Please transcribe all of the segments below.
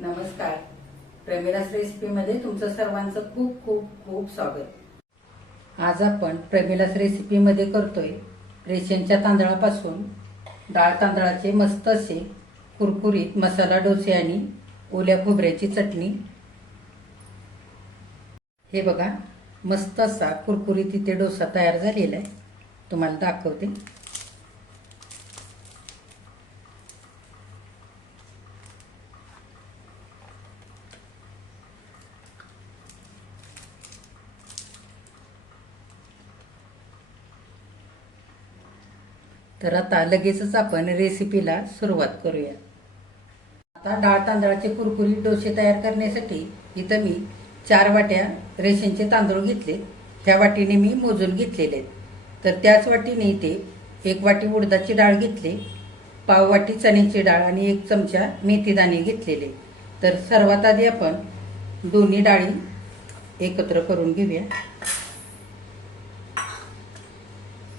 नमस्कार. प्रेमिलास रेसिपीमध्ये तुमचं सर्वांचं खूप खूप खूप स्वागत. आज आपण प्रेमिलास रेसिपीमध्ये करतोय रेशनच्या तांदळापासून डाळ तांदळाचे मस्त असे कुरकुरीत मसाला डोसे आणि ओल्या खोबऱ्याची चटणी. हे बघा मस्त असा कुरकुरीत इथे डोसा तयार झालेला आहे. तुम्हाला दाखवते. तर आता लगेचच आपण रेसिपीला सुरुवात करूया. आता डाळ तांदळाचे कुरकुरीत डोसे तयार करण्यासाठी इथं मी चार वाट्या रेशनचे तांदूळ घेतले. ह्या वाटीने मी मोजून घेतलेले आहेत. तर त्याच वाटीने इथे एक वाटी उडदाची डाळ घेतली. पाव वाटी चण्याची डाळ आणि एक चमचा मेथीदाणे घेतलेले. तर सर्वात आधी आपण दोन्ही डाळी एकत्र करून घेऊया.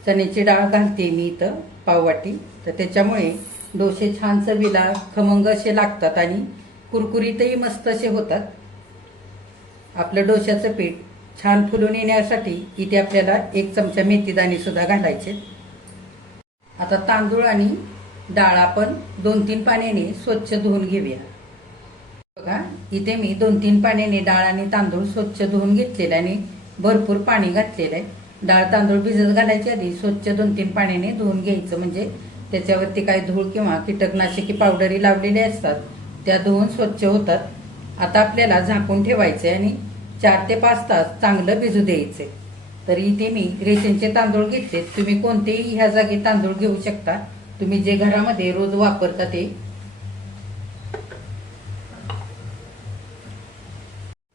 चण्याची डाळ घालते मी इथं पाववाटी. तर त्याच्यामुळे डोसे छान चवीला खमंग असे लागतात आणि कुरकुरीतही मस्त असे होतात. आपलं डोश्याचं पीठ छान फुलून येण्यासाठी इथे आपल्याला एक चमचा मेथीदाणेसुद्धा घालायचे. आता तांदूळ आणि डाळ आपण दोन तीन पाण्याने स्वच्छ धुवून घेऊया. बघा इथे मी दोन तीन पाण्याने डाळ आणि तांदूळ स्वच्छ धुवून घेतलेलं आणि भरपूर पाणी घातलेलं आहे. डाळ तांदूळ भिजत घालायच्या आधी स्वच्छ दोन तीन पाण्याने धुवून घ्यायचं. म्हणजे त्याच्यावरती काही धूळ किंवा कीटकनाशकी पावडरी लावलेल्या असतात त्या धुवून स्वच्छ होतात. आता आपल्याला झाकून ठेवायचे आणि चार ते पाच तास चांगलं भिजू द्यायचे तर इथे मी रेशनचे तांदूळ घेतले तुम्ही कोणतेही ह्या जागी तांदूळ घेऊ शकता. तुम्ही जे घरामध्ये रोज वापरता ते.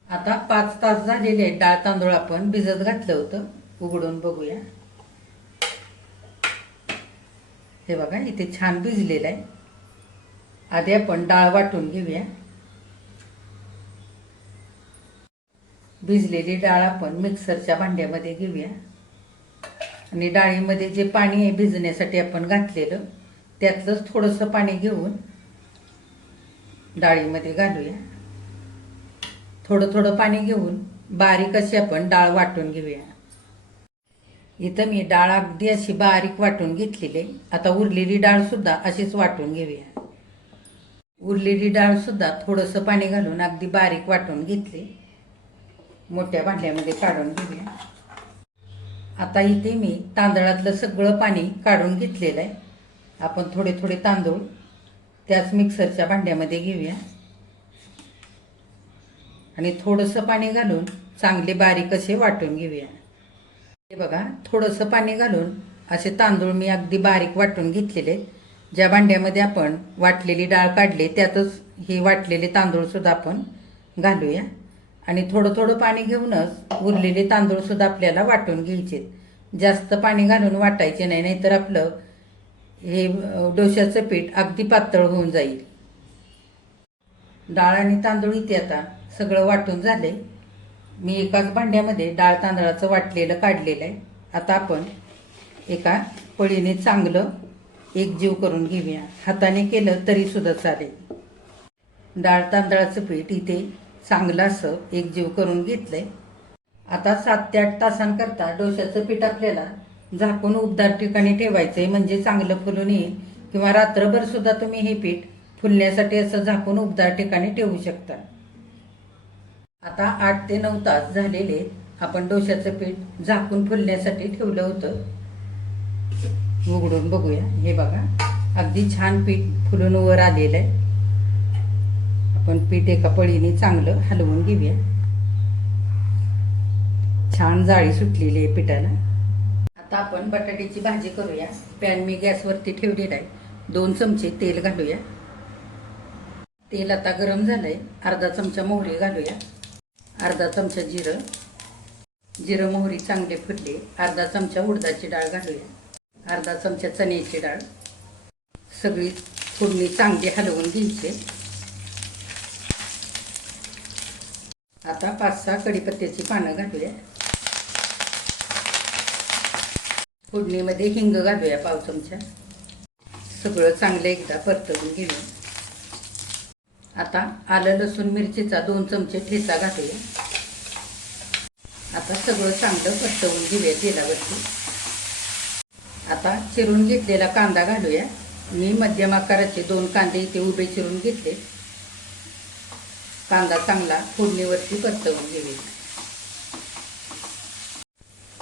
आता पाच तास झालेले आहेत डाळ तांदूळ आपण भिजत घातलं होतं. उघडून बघूया. हे बघा इथे छान भिजलेलं आहे. आधी आपण डाळ वाटून घेऊया. भिजलेली डाळ आपण मिक्सरच्या भांड्यामध्ये घेऊया. आणि डाळीमध्ये जे पाणी आहे भिजण्यासाठी आपण घातलेलं त्यातलंच थोडंसं पाणी घेऊन डाळीमध्ये घालूया. थोडं थोडं पाणी घेऊन बारीक अशी आपण डाळ वाटून घेऊया. इथं मी डाळ अगदी अशी बारीक वाटून घेतलेली आहे. आता उरलेली डाळ सुद्धा अशीच वाटून घेऊया. उरलेली डाळ सुद्धा थोडंसं पाणी घालून अगदी बारीक वाटून घेतली. मोठ्या भांड्यामध्ये काढून घेऊया. आता इथे मी तांदळातलं सगळं पाणी काढून घेतलेलं आहे. आपण थोडे थोडे तांदूळ त्याच मिक्सरच्या भांड्यामध्ये घेऊया. आणि थोडंसं पाणी घालून चांगले बारीक असे वाटून घेऊया. हे बघा थोडंसं पाणी घालून असे तांदूळ मी अगदी बारीक वाटून घेतलेले. ज्या भांड्यामध्ये आपण वाटलेली डाळ काढली त्यातच हे वाटलेले तांदूळ सुद्धा आपण घालूया. आणि थोडं थोडं पाणी घेऊनच उरलेले तांदूळ सुद्धा आपल्याला वाटून घ्यायचे. जास्त पाणी घालून वाटायचे नाही नाहीतर आपलं हे डोश्याचं पीठ अगदी पातळ होऊन जाईल. डाळ आणि तांदूळ इथे आता सगळं वाटून झाले. मी एकाच भांड्यामध्ये डाळ तांदळाचं वाटलेलं काढलेलं आहे. आता आपण एका पळीने चांगलं एक जीव करून घेऊया. हाताने केलं तरी सुद्धा चालेल. डाळ तांदळाचं पीठ इथे चांगलं असं एक जीव करून घेतलंय. आता सात ते आठ तासांकरता डोश्याचं पीठ आपल्याला झाकून उबदार ठिकाणी ठेवायचंय. म्हणजे चांगलं फुलून येईल. किंवा रात्रभर सुद्धा तुम्ही हे पीठ फुलण्यासाठी असं झाकून उबदार ठिकाणी ठेवू शकता. आता आठ ते नऊ तास झालेले आपण डोश्याचं पीठ झाकून फुलण्यासाठी ठेवलं होतं. उघडून बघूया. हे बघा अगदी छान पीठ फुलून वर आलेलं आहे. आपण पीठ एका पळीने चांगलं हलवून घेऊया. छान जाळी सुटलेली आहे पिठाला. आता आपण बटाट्याची भाजी करूया. पॅन मी गॅसवरती ठेवलेला आहे. दोन चमचे तेल घालूया. तेल आता गरम झालंय. अर्धा चमचा मोहरी घालूया. अर्धा चमचा जिरं. जिरं मोहरी चांगले फुटले. अर्धा चमचा उडदाची डाळ घालूया. अर्धा चमचा चण्याची डाळ. सगळी फोडणी चांगली हलवून घ्यायची. आता पाच सहा कढीपत्त्याची पानं घालूया. फोडणीमध्ये हिंग घालूया पाव चमचा. सगळं चांगलं एकदा परतवून घेऊया. आता आलं लसूण मिरचीचा दोन चमचे ठेचा घालूया आता सगळं चांगलं परतवून घेऊया तेलावरती. आता चिरून घेतलेला कांदा घालूया. मी मध्यम आकाराचे दोन कांदे इथे उभे चिरून घेतले. कांदा चांगला फोडणीवरती परतवून घेऊया.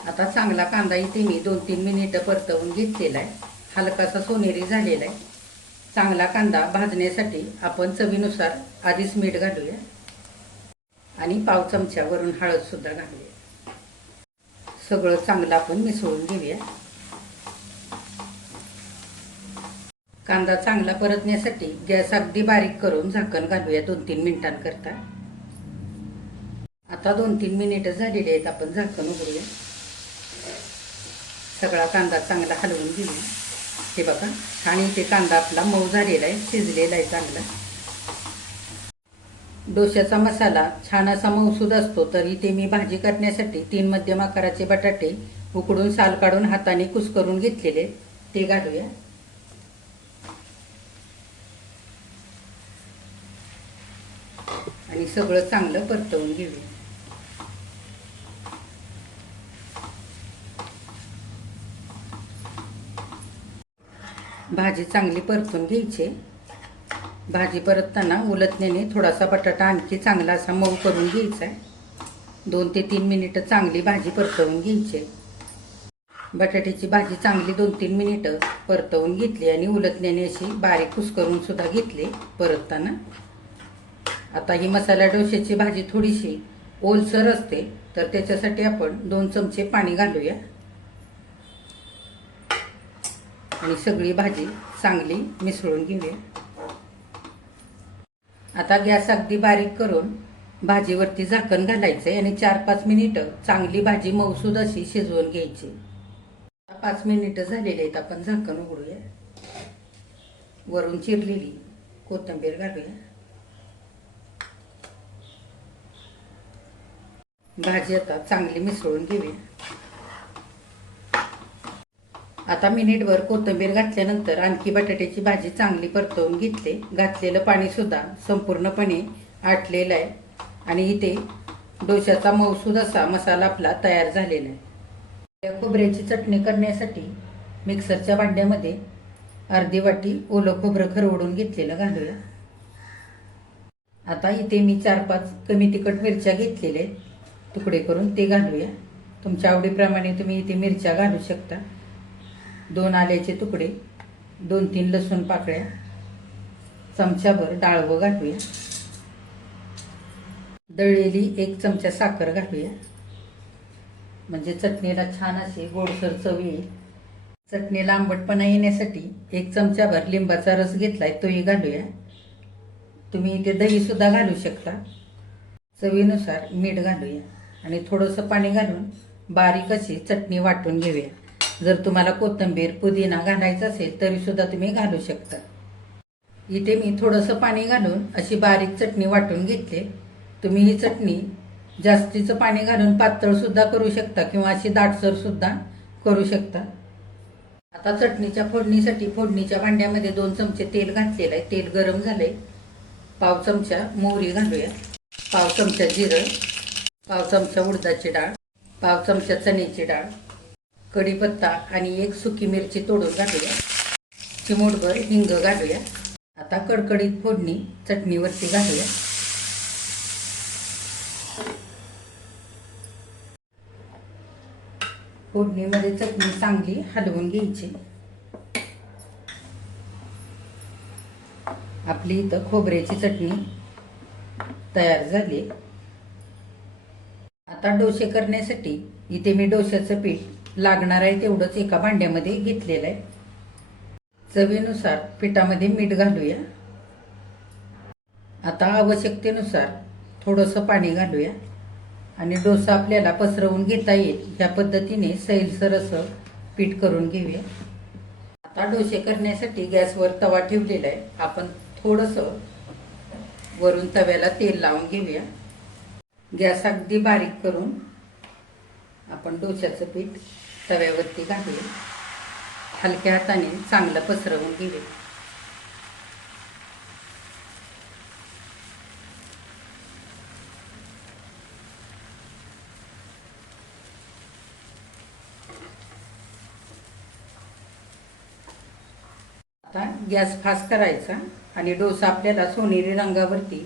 आता चांगला कांदा इथे मी दोन तीन मिनिटं परतवून घेतलेला आहे. हलकासा सोनेरी झालेला आहे. चांगला कांदा भाजण्यासाठी आपण चवीनुसार आधीच मीठ घालूया. आणि पाव चमच्यावरून हळदसुद्धा हळद सुद्धा घालूया. सगळं चांगलं आपण मिसळून घेऊया. कांदा चांगला परतण्यासाठी गॅस अगदी बारीक करून झाकण घालूया दोन तीन मिनिटांकरता. आता दोन तीन मिनिटं झालेली आहेत आपण झाकण उघडूया. सगळा कांदा चांगला हलवून घेऊया. हे बघा. आणि इथे कांदा आपला मऊ झालेला आहे शिजलेला आहे चांगला. डोश्याचा मसाला छान असा मऊसूद असतो तर इथे मी भाजी करण्यासाठी तीन मध्यम आकाराचे बटाटे उकडून साल काढून हाताने कुस्करून घेतलेले ते घालूया. आणि सगळं चांगलं परतवून घेऊया. भाजी चांगली परतून घ्यायची. भाजी परतताना उलटण्याने थोडासा बटाटा आणखी चांगला असा मऊ करून घ्यायचा आहे. दोन ते तीन मिनिटं चांगली भाजी परतवून घ्यायची. बटाट्याची भाजी चांगली दोन तीन मिनिटं परतवून घेतली आणि उलटण्याने अशी बारीक कुस्करून सुद्धा घेतली परतताना. आता ही मसाला डोश्याची भाजी थोडीशी ओलसर असते तर त्याच्यासाठी आपण दोन चमचे पाणी घालूया. आणि सगळी भाजी चांगली मिसळून घेऊया आता गॅस अगदी बारीक करून भाजीवरती झाकण घालायचं आहे आणि चार पाच मिनिटं चांगली भाजी मौसूद अशी शिजवून घ्यायची. पाच मिनिटं झालेली आहेत आपण झाकण उघडूया. वरून चिरलेली कोथिंबीर घालूया. भाजी आता चांगली मिसळून घेऊया आता मिनिटभर कोथिंबीर घातल्यानंतर आणखी बटाट्याची भाजी चांगली परतवून घेतली. घातलेलं पाणीसुद्धा संपूर्णपणे आटलेलं आहे. आणि इथे डोशाचा मौसूद असा मसाला आपला तयार झालेला आहे. या खोबऱ्याची चटणी करण्यासाठी मिक्सरच्या भांड्यामध्ये अर्धी वाटी ओलं खोबरं खरवडून घेतलेलं घालूया. आता इथे मी चार पाच कमी तिखट मिरच्या घेतलेल्या आहेत. तुकडे करून ते घालूया. तुमच्या आवडीप्रमाणे तुम्ही इथे मिरच्या घालू शकता. दोन आल्याचे तुकडे दोन तीन लसूण पाकळ्या चमच्याभर डाळवं घालूया. दळलेली एक चमचा साखर घालूया. म्हणजे चटणीला छान अशी गोडसर चव येईल. चटणीला आंबटपणा येण्यासाठी एक चमचाभर लिंबाचा रस घेतलाय तोही घालूया. तुम्ही इथे दही सुद्धा घालू शकता. चवीनुसार मीठ घालूया. आणि थोडंसं पाणी घालून बारीक अशी चटणी वाटून घेऊया. जर तुम्हाला कोथिंबीर पुदिना घालायचा असेल तरी सुद्धा तुम्ही घालू शकता. इथे मी थोडंसं पाणी घालून अशी बारीक चटणी वाटून घेतली. तुम्ही ही चटणी जास्तीचं पाणी घालून पातळसुद्धा करू शकता किंवा अशी दाटसरसुद्धा करू शकता. आता चटणीच्या फोडणीसाठी फोडणीच्या भांड्यामध्ये दोन चमचे तेल घातलेलं आहे. तेल गरम झालंय. पाव चमचा मोहरी घालूया. पाव चमचा जिरं. पाव चमचा उडदाची डाळ. पाव चमचा चण्याची डाळ. कढीपत्ता आणि एक सुकी मिरची तोडून घालूया. चिमूटभर हिंग घालूया. आता कडकडीत फोडणी चटणीवरती घालूया. फोडणीमध्ये चटणी चांगली हलवून घ्यायची. आपली इथं खोबऱ्याची चटणी तयार झाली. आता डोसे करण्यासाठी इथे मी डोश्याचं पीठ लागणार आहे तेवढंच एका भांड्यामध्ये घेतलेलं आहे. चवीनुसार पिठामध्ये मीठ घालूया. आता आवश्यकतेनुसार थोडंसं पाणी घालूया. आणि डोसा आपल्याला पसरवून घेता येईल. ह्या पद्धतीने सैलसर असं पीठ करून घेऊया. आता डोसे करण्यासाठी गॅसवर तवा ठेवलेला आहे. आपण थोडंसं वरून तव्याला तेल लावून घेऊया. गॅस अगदी बारीक करून आपण डोश्याचं पीठ तव्यावरती घातले हलक्या हाताने चांगलं पसरवून गेले आता गॅस फास्ट करायचा आणि डोसा आपल्याला सोनेरी रंगावरती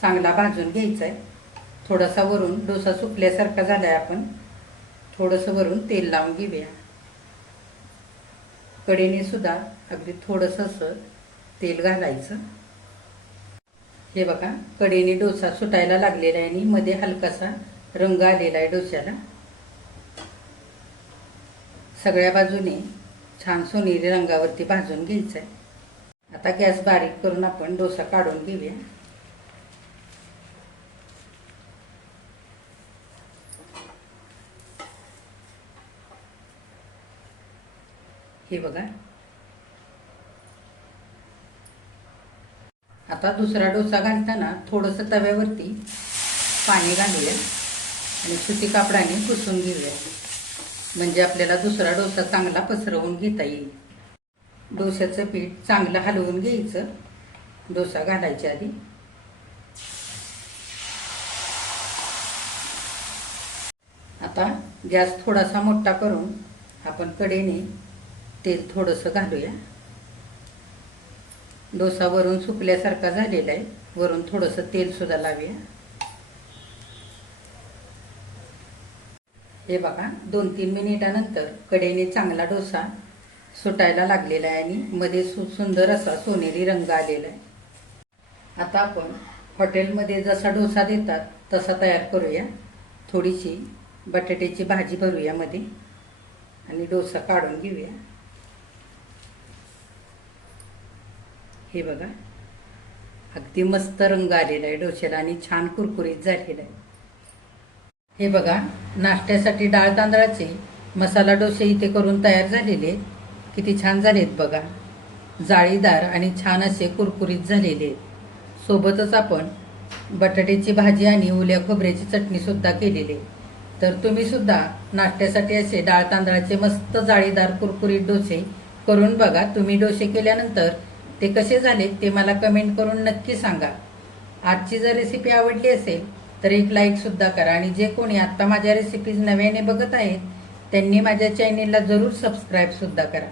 चांगला भाजून घ्यायचा आहे थोडासा वरून डोसा सुकल्यासारखा झाला आहे आपण. थोडंसं वरून तेल लावून घेऊया. कडेने सुद्धा अगदी थोडंसं असं तेल घालायचं. हे बघा कडेने डोसा सुटायला लागलेला आहे आणि मध्ये हलकासा रंग आलेला आहे डोस्याला. सगळ्या बाजूने छान सोनेरी रंगावरती भाजून घ्यायचं आहे आता गॅस बारीक करून आपण डोसा काढून घेऊया. हे बघा. आता दुसरा डोसा घालताना थोडंसं तव्यावरती पाणी घालूया आणि सुती कापडाने पुसून घेऊया. म्हणजे आपल्याला दुसरा डोसा चांगला पसरवून घेता येईल. डोस्याचं पीठ चांगलं हलवून घ्यायचं. डोसा घालायच्या आधी. आता गॅस थोडासा मोठा करून आपण कडेने तेल थोडंसं घालूया. डोसा वरून सुकल्यासारखा झालेला आहे. वरून थोडंसं तेलसुद्धा लावूया. हे बघा दोन तीन मिनिटानंतर कडेने चांगला डोसा सुटायला लागलेला आहे आणि मध्ये सु सुंदर असा सोनेरी रंग आलेला आहे. आता आपण हॉटेलमध्ये जसा डोसा देतात तसा तयार करूया. थोडीशी बटाट्याची भाजी भरूया मध्ये आणि डोसा काढून घेऊया. हे बघा. अगदी मस्त रंग आलेला आहे डोश्याला आणि छान कुरकुरीत झालेला आहे. हे बघा नाश्त्यासाठी डाळ तांदळाचे मसाला डोसे इथे करून तयार झालेले आहेत. किती छान झालेत बघा. जाळीदार आणि छान असे कुरकुरीत झालेले आहेत. सोबतच आपण बटाट्याची भाजी आणि ओल्या खोबऱ्याची चटणीसुद्धा केलेली आहे. तर तुम्ही सुद्धा नाश्त्यासाठी असे डाळ तांदळाचे मस्त जाळीदार कुरकुरीत डोसे करून बघा. तुम्ही डोसे केल्यानंतर ते कसे झाले ते मला कमेंट करून नक्की सांगा. आजची जर रेसिपी आवडली असेल तर एक लाईकसुद्धा करा. आणि जे कोणी आत्ता माझ्या रेसिपीज नव्याने बघत आहेत त्यांनी माझ्या चॅनेलला जरूर सबस्क्राईबसुद्धा करा.